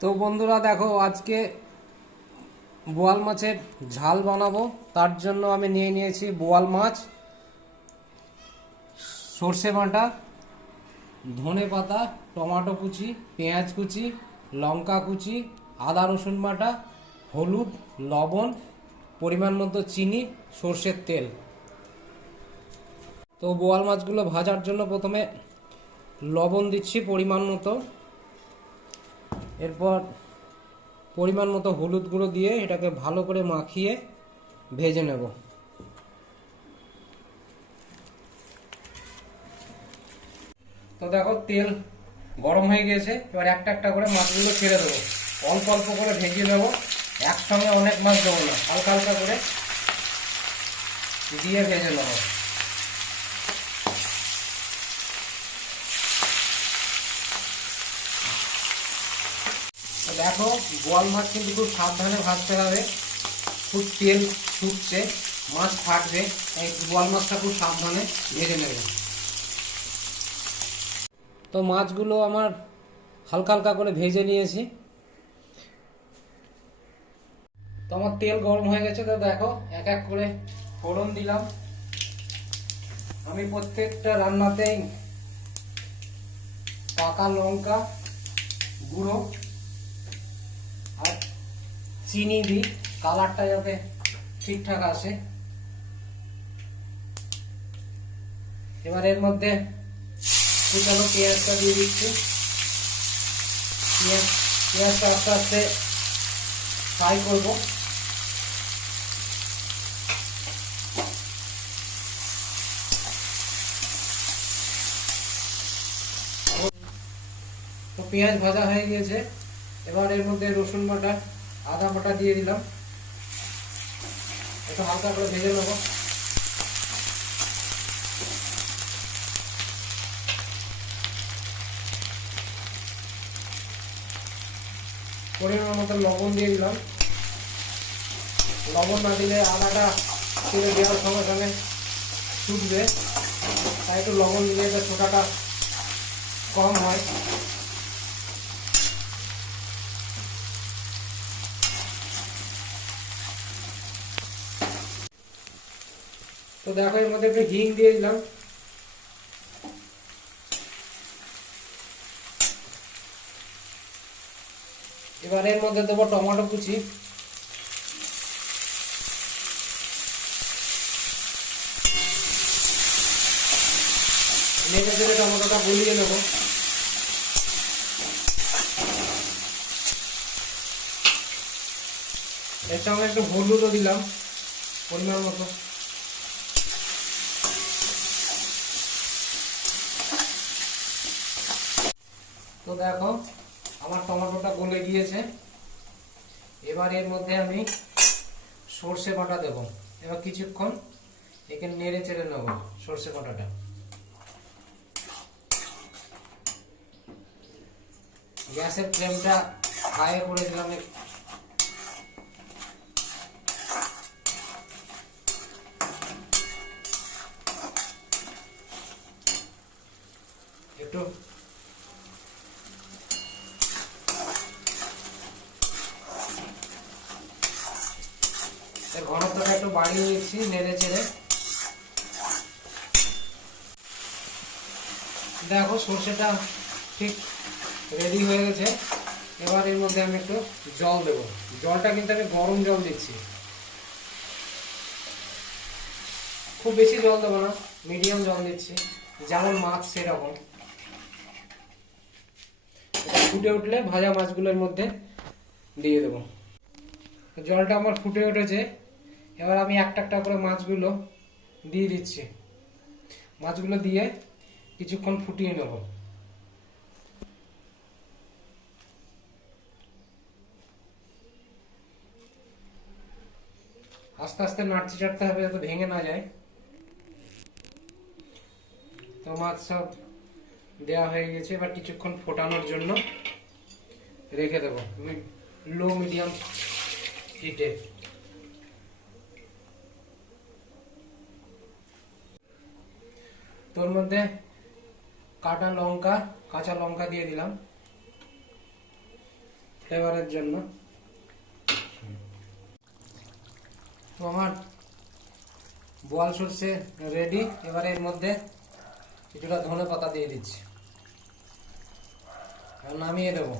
তো বন্ধুরা দেখো, আজকে বোয়াল মাছের ঝাল বানাবো। তার জন্য আমি নিয়ে নিয়েছি বোয়াল মাছ, সর্ষে বাটা, ধনে পাতা, টমেটো কুচি, পেঁয়াজ কুচি, লঙ্কা কুচি, আদা রসুন বাটা, হলুদ, লবণ, পরিমাণ মতো চিনি, সর্ষের তেল। তো বোয়াল মাছগুলো ভাজার জন্য প্রথমে লবণ দিচ্ছি পরিমাণ মতো, এরপর পরিমাণ মতো হলুদ গুঁড়ো দিয়ে এটাকে ভালো করে মাখিয়ে ভেজে নেব। তো দেখো, তেল গরম হয়ে গিয়েছে। এবার একটা একটা করে মাছগুলো ছেড়ে দেবো, অল্প অল্প করে ভেজে নেবো। একসঙ্গে অনেক মাছ দেবো না, হালকা হালকা করে দিয়ে ভেজে নেবো। দেখো, বোয়াল মাছ কিন্তু খুব সাবধানে ভাজতে হবে, খুব তেল ছুটছে, মাছ ফাটবে, এই বোয়াল মাছটা খুব সাবধানে ভেজে নেবে। তো মাছগুলো আমার হালকা হালকা করে ভেজে নিয়েছি। তো আমার তেল গরম হয়ে গেছে। তো দেখো, এক এক করে ফোড়ন দিলাম। আমি প্রত্যেকটা রান্নাতেই পাকা লঙ্কা গুঁড়ো আর চিনি দিই, কালারটা যাতে ঠিকঠাক আসে। এবার এর মধ্যে কুচানো পেঁয়াজটা দিয়ে দিচ্ছি। পেঁয়াজটা আস্তে আস্তে ফ্রাই করব। তো পেঁয়াজ ভাজা হয়ে গিয়েছে। এবার এর মধ্যে রসুন বাটা, আদা বাটা দিয়ে দিলাম, একটু হালকা করে ভেজে নেব। পরিমাণ মতো লবণ দিয়ে দিলাম। লবণ না দিলে আদাটা তেলে দেওয়ার সঙ্গে সঙ্গে ছুটবে, তাই একটু লবণ দিলে এটা ছোটাটা কম হয়। তো দেখো, এর মধ্যে একটু হিং দিয়ে দিলাম। এবার এর মধ্যে দেবো টমেটো কুচি। নেড়ে চেড়ে টমেটোটা গলিয়ে নেবো। এর সঙ্গে একটু হলুদও দিলাম পরিমাণ মতো। তো দেখো, আমার টমেটোটা গলে গিয়েছে। এবার এর মধ্যে আমি সর্ষে বাটা দেব। এবার কিছুক্ষণ একে নেড়ে চেড়ে নেব সর্ষে বাটাটা। গ্যাসের ফ্লেমটা হাই করে দিলাম। একটু ঘনত্বটা একটু বাড়িয়ে নিচ্ছি নেড়ে চেড়ে। দেখো, সর্ষেটা ঠিক রেডি হয়ে গেছে। এবার এর মধ্যে আমি একটু জল দেব। জলটা কিন্তু আমি গরম জল দিচ্ছি, খুব বেশি জল দেবো না, মিডিয়াম জল দিচ্ছি, যেমন মাছ সেরকম। ফুটে উঠলে ভাজা মাছগুলোর মধ্যে দিয়ে দেবো। জলটা আমার ফুটে উঠেছে। এবার আমি একটা একটা করে মাছগুলো দিয়ে দিচ্ছি। মাছগুলো দিয়ে কিছুক্ষণ ফুটিয়ে নেব। আস্তে আস্তে নাড়তে চাড়তে হবে যাতে ভেঙে না যায়। তো মাছ সব দেওয়া হয়ে গেছে। এবার কিছুক্ষণ ফোটানোর জন্য রেখে দেবো লো মিডিয়াম হিটে। তোর মধ্যে কাটা লঙ্কা, কাঁচা লঙ্কা দিয়ে দিলাম। ফ্লেভারের জন্য। তো আমার বোয়াল সরষে রেডি। এবারে এর মধ্যে কিছুটা ধনে পাতা দিয়ে দিচ্ছি, আর নামিয়ে দেবো।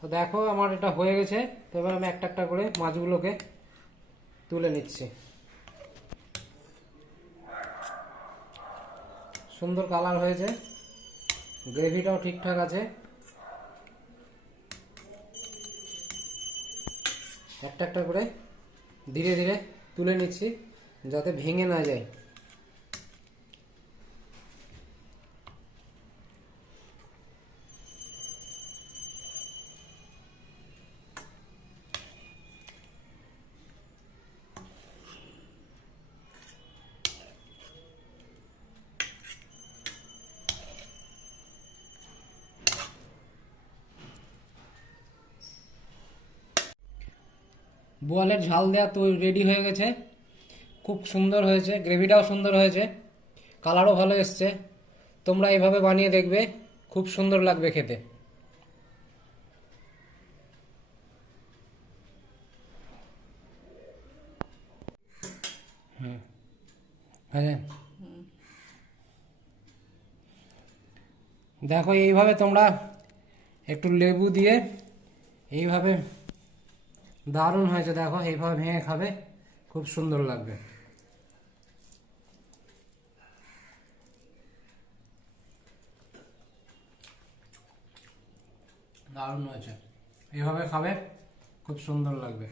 তো দেখো আমার এটা হয়ে গেছে। তো এবার আমি একটা একটা করে মাছগুলোকে তুলে নিচ্ছি। সুন্দর কালার হয়েছে, গ্রেভিটাও ঠিকঠাক আছে। একটা একটা করে ধীরে ধীরে তুলে নিচ্ছি যাতে ভেঙে না যায়। বোয়ালের ঝাল দেওয়া তো রেডি হয়ে গেছে। খুব সুন্দর হয়েছে, গ্রেভিটাও সুন্দর হয়েছে, কালারও ভালো এসছে। তোমরা এইভাবে বানিয়ে দেখবে, খুব সুন্দর লাগবে খেতে। হ্যাঁ, দেখো এইভাবে তোমরা একটু লেবু দিয়ে এইভাবে, দারুণ হয়েছে। দেখো এইভাবে ভেঙে খাবে, খুব সুন্দর লাগবে। দারুণ হয়েছে, এইভাবে খাবে, খুব সুন্দর লাগবে।